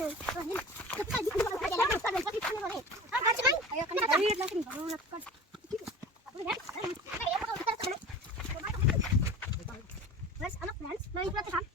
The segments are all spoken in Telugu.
చేయండి సబ్స్క్రైబ్ చేసుకోండి సబ్స్క్రైబ్ చేసుకోండి పదా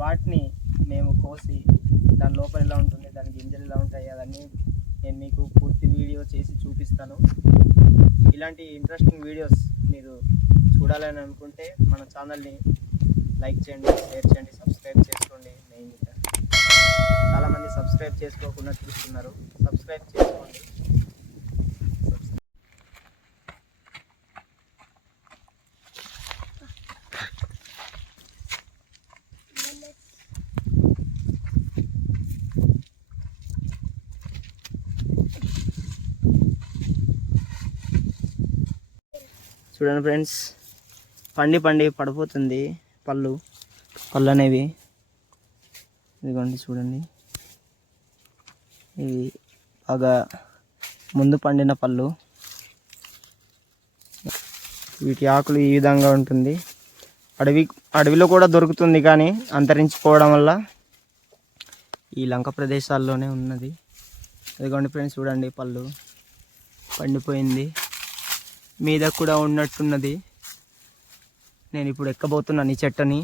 వాటిని మేము కోసి దాని లోపల ఎలా ఉంటుంది దాని గింజలు ఎలా ఉంటాయి అవన్నీ నేను మీకు పూర్తి వీడియో చేసి చూపిస్తాను. ఇలాంటి ఇంట్రెస్టింగ్ వీడియోస్ మీరు చూడాలని అనుకుంటే మన ఛానల్ని లైక్ చేయండి షేర్ చేయండి సబ్స్క్రైబ్ చేసుకోండి. మెయిన్గా చాలామంది సబ్స్క్రైబ్ చేసుకోకుండా చూస్తున్నారు. సబ్స్క్రైబ్ చేసుకోండి. చూడండి ఫ్రెండ్స్. పండి పండి పడిపోతుంది పళ్ళు. పళ్ళు అనేవి ఇదిగోండి చూడండి. ఇవి బాగా ముందు పండిన పళ్ళు. వీటి ఆకులు ఈ విధంగా ఉంటుంది. అడవి అడవిలో కూడా దొరుకుతుంది కానీ అంతరించిపోవడం వల్ల ఈ లంక ప్రదేశాల్లోనే ఉన్నది. ఇదిగోండి ఫ్రెండ్స్ చూడండి పళ్ళు. పండిపోయింది. మీద కూడా ఉన్నట్టున్నది. నేను ఇప్పుడు ఎక్కబోతున్నాను ఈ చెట్టని.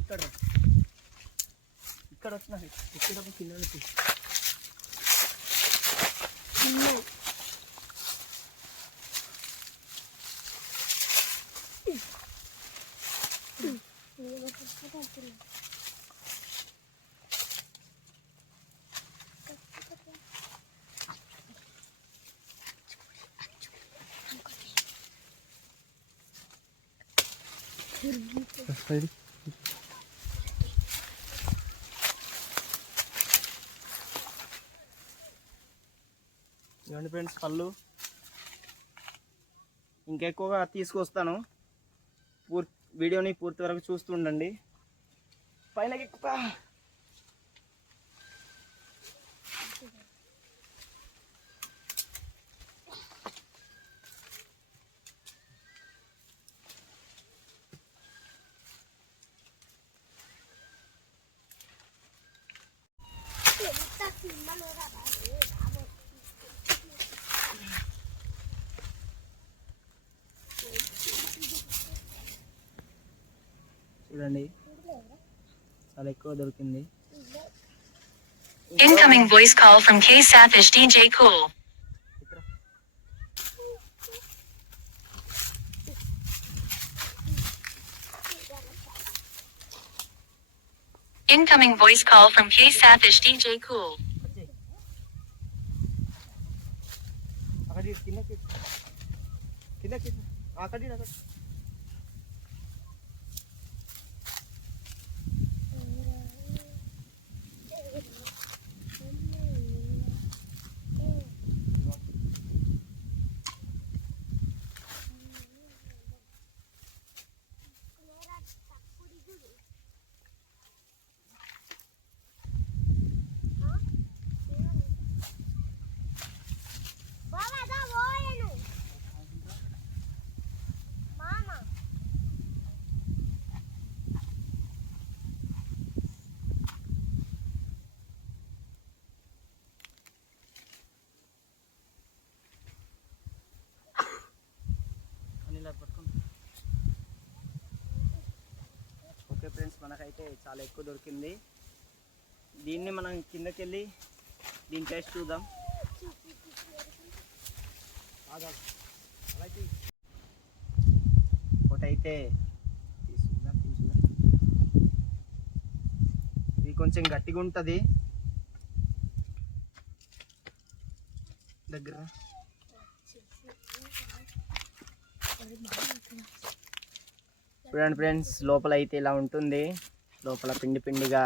ఇక్కడ ఇక్కడ వచ్చిన ఇక్కడ కింద ఇవ్వండి ఫ్రెండ్స్ పళ్ళు. ఇంకెక్కువగా తీసుకొస్తాను. పూర్ వీడియోని పూర్తి వరకు చూస్తూ ఉండండి. పైన ఎక్కుతా చూడండి చాలా ఎక్కువ దొరికింది Incoming voice call from K Safish DJ Cool. ఇక్కడ Incoming voice call from K Safish DJ Cool. అక్కడ ఇటు, కిందకి ఇటు. కిందకి ఓకే ఫ్రెండ్స్ మనకైతే చాలా ఎక్కువ దొరికింది. దీన్ని మనం కిందకి వెళ్ళి దీని టేస్ట్ చూద్దాం. ఒకటైతే తీసుకుందాం ఇది కొంచెం గట్టిగా ఉంటుంది దగ్గర. చూడండి ఫ్రెండ్స్ లోపల అయితే ఇలా ఉంటుంది. లోపల పిండి పిండిగా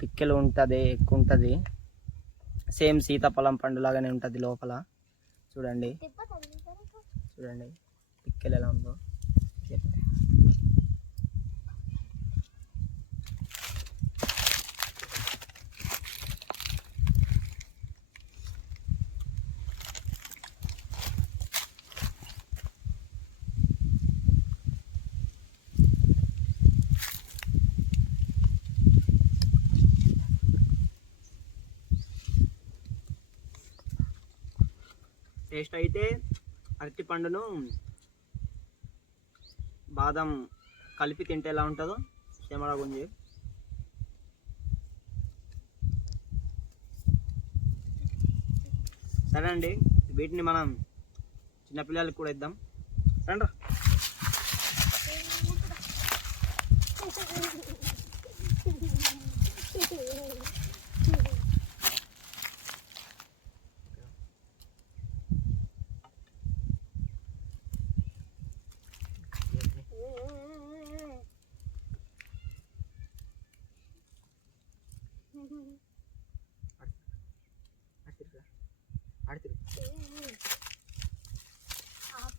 పిక్కెలు ఉంటుంది ఎక్కువ ఉంటుంది. సేమ్ సీతాఫలం పండు లాగానే ఉంటుంది లోపల. చూడండి. చూడండి పిక్కెలు ఎలా ఉందో. టేస్ట్ అయితే అరటి పండును బాదం కలిపి తింటే ఎలా ఉంటుందో సేమరా గుంజి సరే అండి వీటిని మనం చిన్నపిల్లలకి కూడా ఇద్దాం. రండి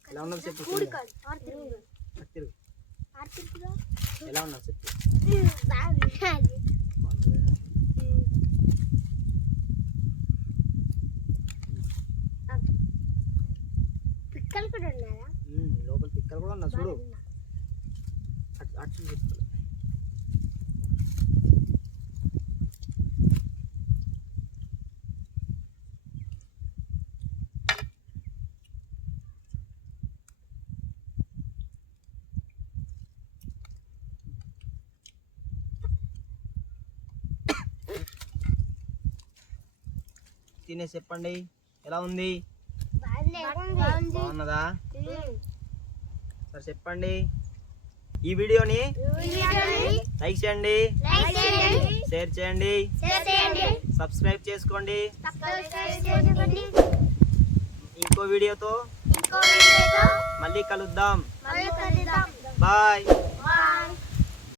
ఎలా ఉన్నది చెప్పు ఆడుతురు ఎలా ఉన్నావు చెప్పు? పిక్కలు కూడా ఉన్నారా ఉమ్, లోపల పిక్కలు కూడా ఉన్నా చూడు. అటు అటు తినేసి చెప్పండి. ఎలా ఉంది? బాగున్నదా? సరే చెప్పండి. ఈ వీడియోని లైక్ చేయండి షేర్ చేయండి సబ్స్క్రైబ్ చేసుకోండి. ఇంకో వీడియోతో మళ్ళీ కలుద్దాం. బాయ్.